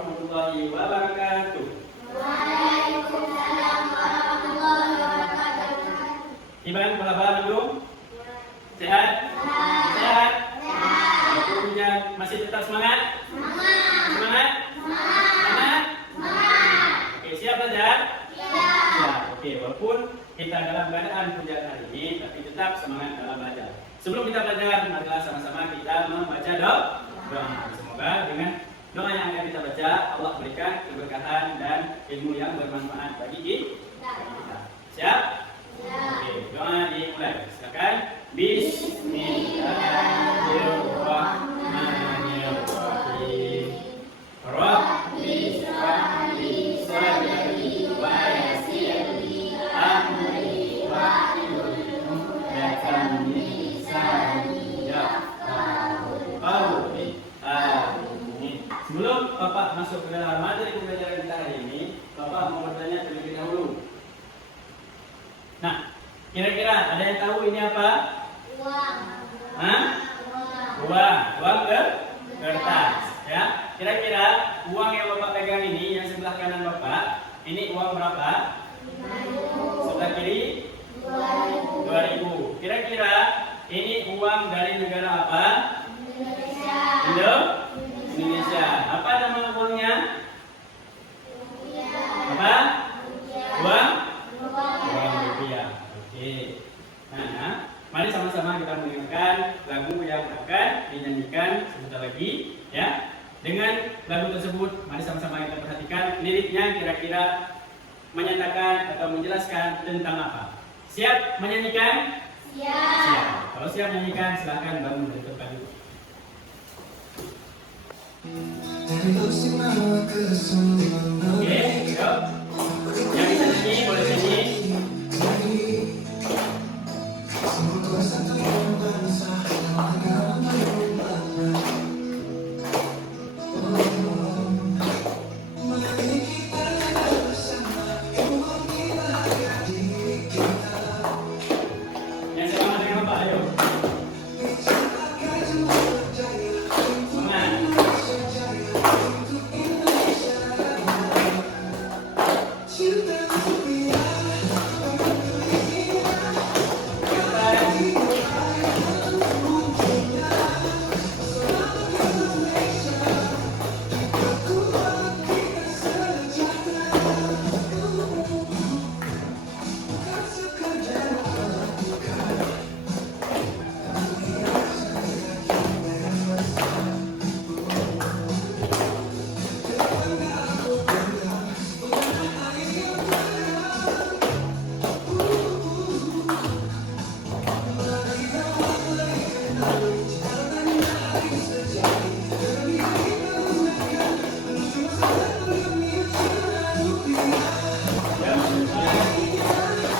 warahmatullahi wabarakatuh. Waalaikumsalam warahmatullahi wabarakatuh. Gimana kepala bapak belum? Sehat? Sehat? Sehat. Masih tetap semangat? Semangat? Semangat? Oke, siap belajar? Siap. Oke, walaupun kita dalam keadaan hujan hari ini, tapi tetap semangat dalam belajar. Sebelum kita belajar, marilah sama-sama kita membaca doa. Semoga dengan doa yang akan kita baca, Allah berikan keberkahan dan ilmu yang bermanfaat bagi kita. Siap? Oke, doa dimulai. Silakan. Bismillahirrahmanirrahim. Rabbi shrah li sadri wa yassir li amri wahlul 'uqdatam min lisani yafqahu qawli. Amin. Sebelum Bapak masuk ke dalam materi pembelajaran kita hari ini, Bapak mau bertanya terlebih dahulu. Nah, kira-kira ada yang tahu ini apa? Uang. Hah? Uang kertas. Ya, kira-kira uang yang Bapak pegang ini, yang sebelah kanan Bapak, ini uang berapa? 5.000. Sebelah kiri? 2.000. Kira-kira ini uang dari negara apa? Indonesia. Indonesia. Apa nama uangnya? Rupiah. Apa? Uang? Rupiah. Uang rupiah. Oke. Nah, mari sama-sama kita mendengarkan lagu yang akan dinyanyikan sebentar lagi, ya. Dengan lagu tersebut, mari sama-sama kita perhatikan liriknya kira-kira menyatakan atau menjelaskan tentang apa. Siap menyanyikan? Siap. Kalau siap menyanyikan, silahkan bangun dari tempat duduk. Oke, yuk. Yang bisa nyanyi boleh nyanyi. Yang sama dengan Bapak, ayo. Semangat.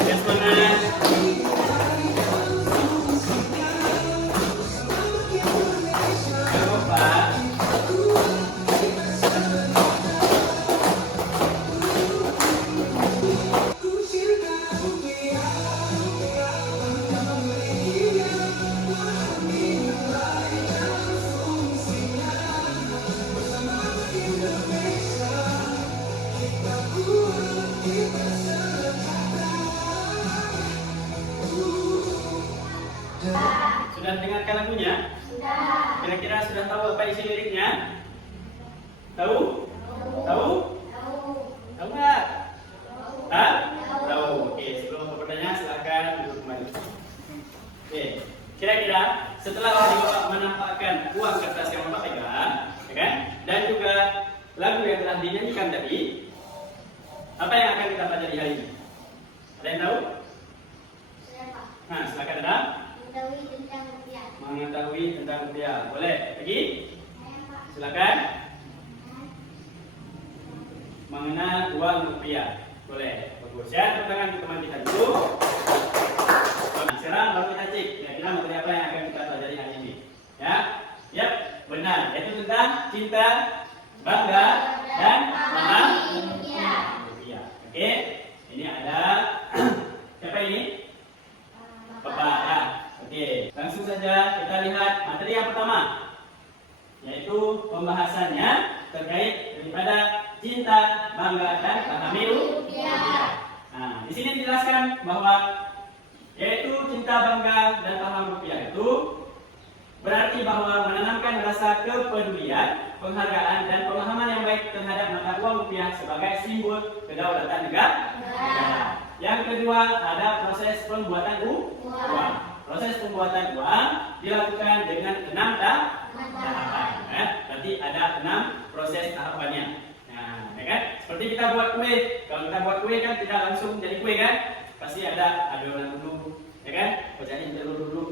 Ya, semangat. Ayo, Pak. Sudah dengarkan lagunya? Sudah. Kira-kira sudah tahu apa isi liriknya? Tahu? Tahu? Tahu nggak? Hah? Tahu. Oke, sebelum bertanya silahkan duduk kembali. Oke, kira-kira setelah Bapak menampakkan uang kertas yang Bapak pegang, ya kan? Dan juga lagu yang telah dinyanyikan tadi, apa yang akan kita pelajari hari ini? Ada yang tahu? Siapa? Nah, silakan ada. Mengetahui tentang rupiah. Mengetahui tentang rupiah. Boleh? Lagi? Saya, Pak. Silakan. Mengenal uang rupiah. Boleh. Bagus. Ya, tepuk tangan untuk teman kita dulu. Nah, sekarang baru kita cek kira-kira materi apa yang akan kita pelajari hari ini. Ya, yap, benar. Yaitu tentang cinta, bangga, dan mahal rupiah. Oke, ini ada siapa ini? Bapak. Ya. Oke, langsung saja kita lihat materi yang pertama, yaitu pembahasannya terkait dengan daripada cinta, bangga, dan pahami rupiah. Nah, di sini dijelaskan bahwa yaitu cinta, bangga, dan paham rupiah itu berarti bahwa menanamkan rasa kepedulian, penghargaan, dan pemahaman yang baik terhadap mata uang rupiah sebagai simbol kedaulatan negara. Yang kedua, ada proses pembuatan uang. Proses pembuatan uang dilakukan dengan 6 tahapan. Berarti ada 6 proses tahapannya. Nah, ya kan? Seperti kita buat kue. Kalau kita buat kue kan tidak langsung jadi kue kan? Pasti ada adonan dulu, ya kan? Pecahin telur dulu,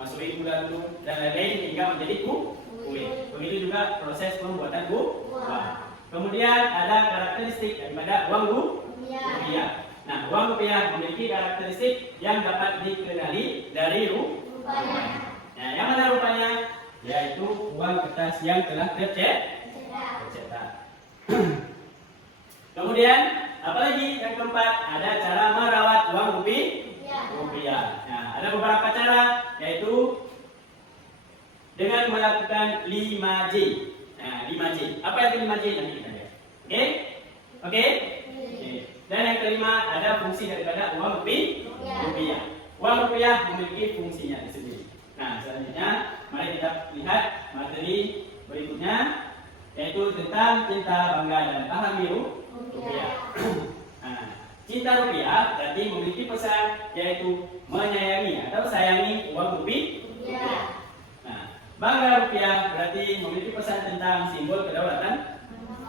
masukin gula dulu, dan lain-lain hingga menjadi kue. Begitu juga proses pembuatan uang. Kemudian ada karakteristik daripada uang rupiah. Nah, uang rupiah memiliki karakteristik yang dapat dikenali dari rupanya. Nah, yang mana rupanya? Yaitu uang kertas yang telah tercetak. Kemudian, apalagi yang keempat, ada cara merawat uang rupiah. Nah, ada beberapa cara, yaitu dengan melakukan 5J. Nah, 5J. Apa itu 5J? Nanti kita lihat. Oke? Dan yang kelima, ada fungsi daripada uang rupiah. Uang rupiah memiliki fungsinya sendiri. Nah, selanjutnya, mari kita lihat materi berikutnya, yaitu tentang cinta, bangga, dan pahami rupiah. Nah, cinta rupiah berarti memiliki pesan, yaitu menyayangi atau sayangi uang rupiah. Nah, bangga rupiah berarti memiliki pesan tentang simbol kedaulatan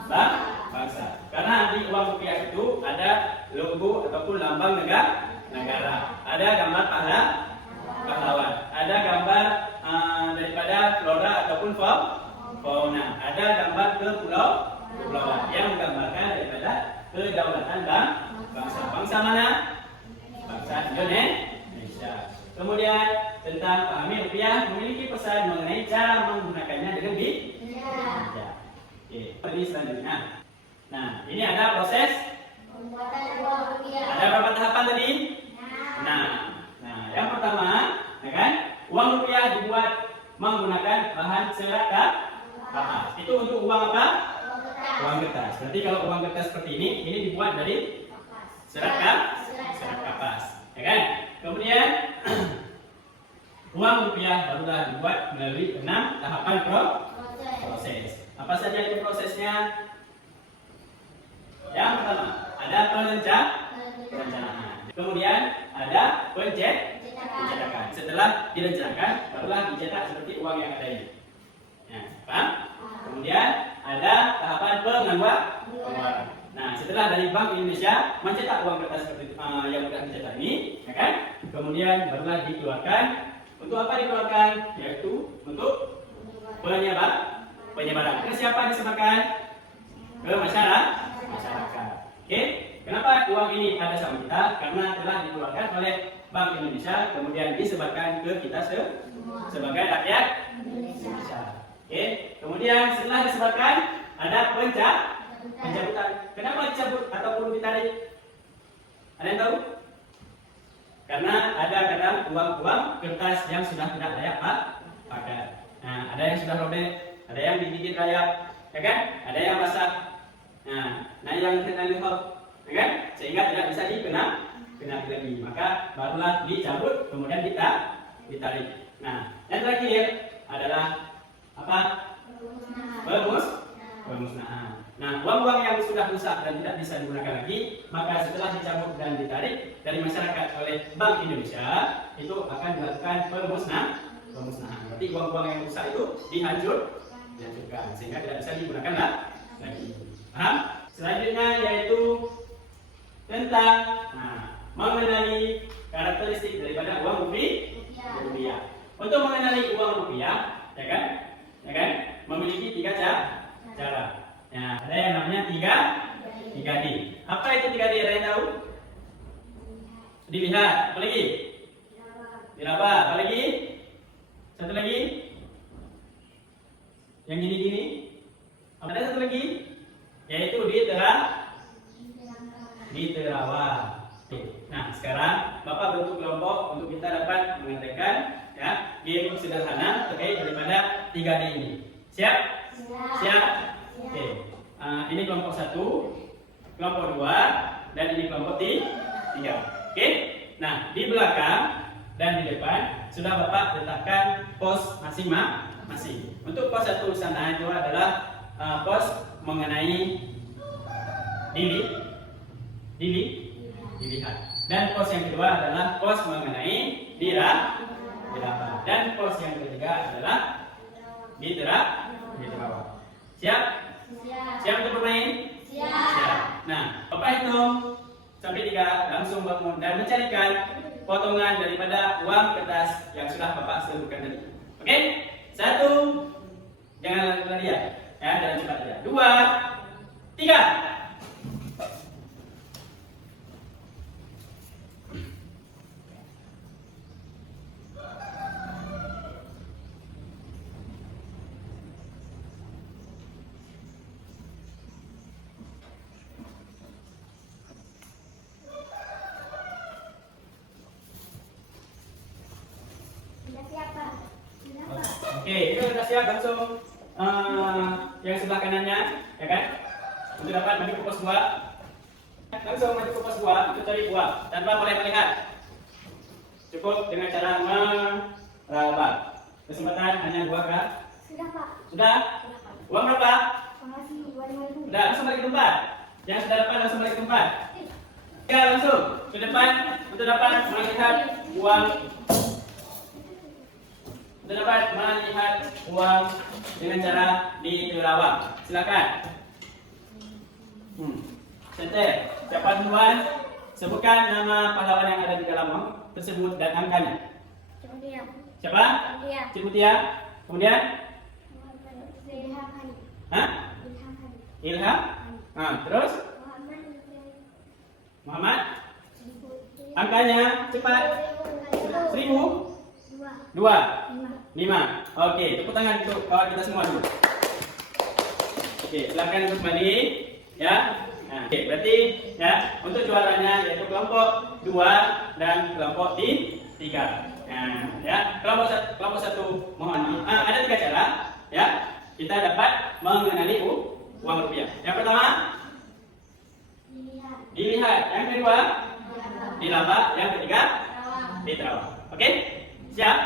bangsa. Karena di uang rupiah itu ada logo ataupun lambang negara. Ada gambar pahlawan. Ada gambar daripada flora ataupun fauna. Ada gambar kepulauan yang menggambarkan daripada kedaulatan bangsa. Bangsa mana? Bangsa Indonesia. Kemudian tentang pahami rupiah memiliki pesan mengenai cara menggunakannya dengan bijak. Oke, selanjutnya. Nah, ini ada proses Pembuatan uang rupiah. ada berapa tahapan tadi? Nah, yang pertama, ya kan? Uang rupiah dibuat menggunakan bahan serat kapas. Itu untuk uang apa? Uang kertas. Berarti kalau uang kertas seperti ini dibuat dari serat kapas, ya kan? Kemudian uang rupiah barulah dibuat melalui 6 tahapan proses. Apa saja itu prosesnya? Yang pertama, ada perencanaan. Kemudian ada pencetakan. Setelah direncanakan, barulah dicetak seperti uang yang ada ini. Ya, paham? Kemudian ada tahapan pengeluaran. Nah, setelah dari Bank Indonesia mencetak uang kertas seperti yang sudah dicetak ini, ya kan? Kemudian barulah dikeluarkan. Untuk apa dikeluarkan? Yaitu untuk penyebaran. Ke siapa disebarkan? Ke masyarakat. Oke, kenapa uang ini ada sama kita? Karena telah dikeluarkan oleh Bank Indonesia, kemudian disebarkan ke kita sebagai rakyat Indonesia. Oke, kemudian setelah disebarkan ada pencabutan. Kenapa dicabut ataupun ditarik? Ada yang tahu? Karena ada kadang uang kertas yang sudah tidak layak pakai. Nah, ada yang sudah robek, ada yang digigit rayap, ya kan? Ada yang basah. Nah yang kena lihok, ya kan? Sehingga tidak bisa dikenakan lagi. Maka barulah dicabut, kemudian ditarik. Nah, yang terakhir adalah apa? Pemusnahan. Nah, uang-uang yang sudah rusak dan tidak bisa digunakan lagi, maka setelah dicabut dan ditarik dari masyarakat oleh Bank Indonesia, itu akan dilakukan pemusnahan. Berarti uang-uang yang rusak itu dihancurkan sehingga tidak bisa digunakan lagi. Paham? Selanjutnya yaitu tentang mengenali karakteristik daripada uang rupiah. Untuk mengenali uang rupiah, ya kan, memiliki 3 cara. Ya, ada yang namanya 3D. Apa itu 3D? Ada yang tahu? Dilihat. Apa lagi? Diraba. Apa lagi? Satu lagi? Yang gini-gini? Ada satu lagi? Yaitu diterawang. Nah, sekarang Bapak bentuk kelompok untuk kita dapat mengatakan ya game sederhana terkait daripada 3D ini. Siap? Siap. Oke. ini kelompok 1, kelompok 2, dan ini kelompok 3. Oke? Nah, di belakang dan di depan sudah Bapak letakkan pos masing-masing. Untuk pos 1 sana itu adalah pos mengenai dilihat. Dan pos yang kedua adalah pos mengenai diraba. Dan pos yang ketiga adalah diterawang. Siap? Siap untuk bermain? Siap. Nah, Bapak hitung sampai 3, langsung bangun dan mencarikan potongan daripada uang kertas yang sudah Bapak sebutkan tadi. Oke? 1, jangan lari-larian, ya, jangan cepat ya. 2, 3. Oke, itu sudah siap langsung yang sebelah kanannya, ya kan? Untuk dapat maju ke pos 2. Langsung maju ke pos 2 untuk cari uang tanpa boleh melihat. Cukup dengan cara meraba. Kesempatan hanya 2 kah? Sudah, Pak. Sudah? Uang berapa? Makasih, 2.000. Sudah, langsung balik ke tempat. Yang sudah dapat langsung balik ke tempat. Ya, langsung ke depan untuk dapat melihat uang. Untuk dapat melihat uang dengan cara diterawang. Silakan. Center, siapa duluan? Sebutkan nama pahlawan yang ada di dalam tersebut dan angkanya. Kemudian. Siapa? Ciputia. Kemudian? Ilham Hani. Hah? Ilham Hani. Ilham. Nah, terus? Muhammad. Angkanya cepat. 1000. 2. 5. Oke, tepuk tangan untuk kawan kita semua dulu. Oke, silakan untuk kembali, ya. Nah, oke, berarti ya untuk juaranya yaitu kelompok 2 dan kelompok 3. Nah, ya, kelompok 1 mohon ada 3 cara, ya. Kita dapat mengenali uang rupiah. Yang pertama, dilihat. Yang kedua, diraba. Yang ketiga, diterawang. Oke? Siap?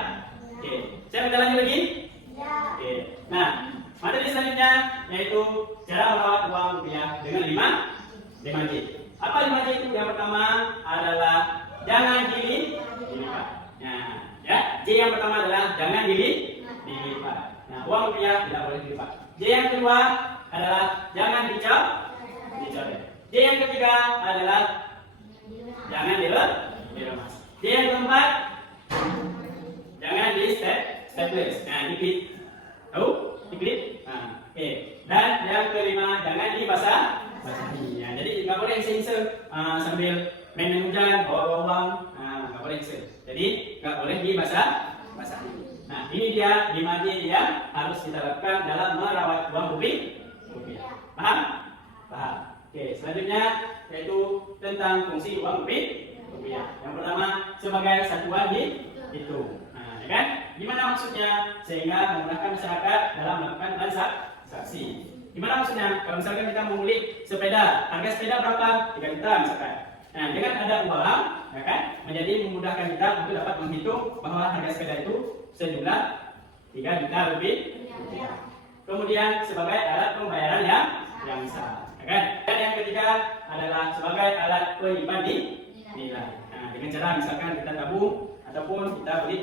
Oke. Saya minta lanjut lagi? Oke. Nah, materi selanjutnya yaitu cara merawat uang rupiah dengan 5J. Apa 5J itu? Yang pertama adalah jangan dilipat. Nah, ya. J yang pertama adalah jangan dilipat. Nah, uang rupiah tidak boleh dilipat. J yang kedua adalah jangan dicoret. J yang ketiga adalah jangan diremas. J yang keempat jangan di staples. Nah, dikit. Tahu? Dikit. Nah, oke. Dan yang kelima jangan dibasahi. Ya, jadi nggak boleh iseng-iseng sambil main hujan bawa uang. Nah, nggak boleh iseng. Jadi nggak boleh dibasahi. Nah, ini dia 5J yang harus kita lakukan dalam merawat uang rupiah. Paham? Paham. Oke, selanjutnya yaitu tentang fungsi uang rupiah. Yang pertama sebagai satuan hitung. Nah, ya kan? Gimana maksudnya? Sehingga memudahkan masyarakat dalam melakukan transaksi. Gimana maksudnya? Kalau misalkan kita mengulik sepeda, harga sepeda berapa? 3 juta misalkan. Nah, dengan ada uang, ya kan? Menjadi memudahkan kita untuk dapat menghitung bahwa harga sepeda itu sejumlah 3 juta lebih. Kemudian sebagai alat pembayaran yang sah, ya kan? Dan yang ketiga adalah sebagai alat penyimpanan nilai. Nah, dengan cara misalkan kita tabung ataupun kita beli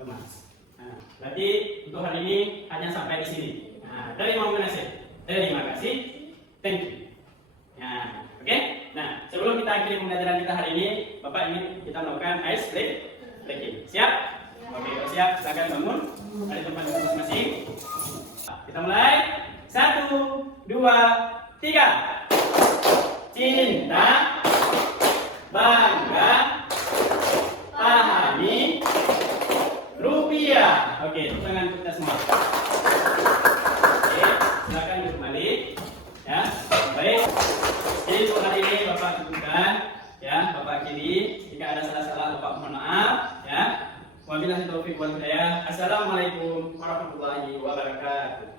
emas. Nah, berarti untuk hari ini hanya sampai di sini. Nah, terima kasih. Thank you. Nah, oke. Nah, sebelum kita akhiri pembelajaran kita hari ini, Bapak ingin kita melakukan ice breaking. Siap? Oke, kalau siap silakan bangun dari tempat masing-masing. Kita mulai. 1, 2, 3. Cinta, bangga, pahami, rupiah. Oke, tepuk tangan untuk kita semua. Oke, silakan duduk kembali. Ya, baik. Jadi untuk hari ini Bapak cukupkan, ya, Bapak akhiri. Jika ada salah-salah Bapak mohon maaf, ya. Wabillahi taufiq wal hidayah. Assalamualaikum warahmatullahi wabarakatuh.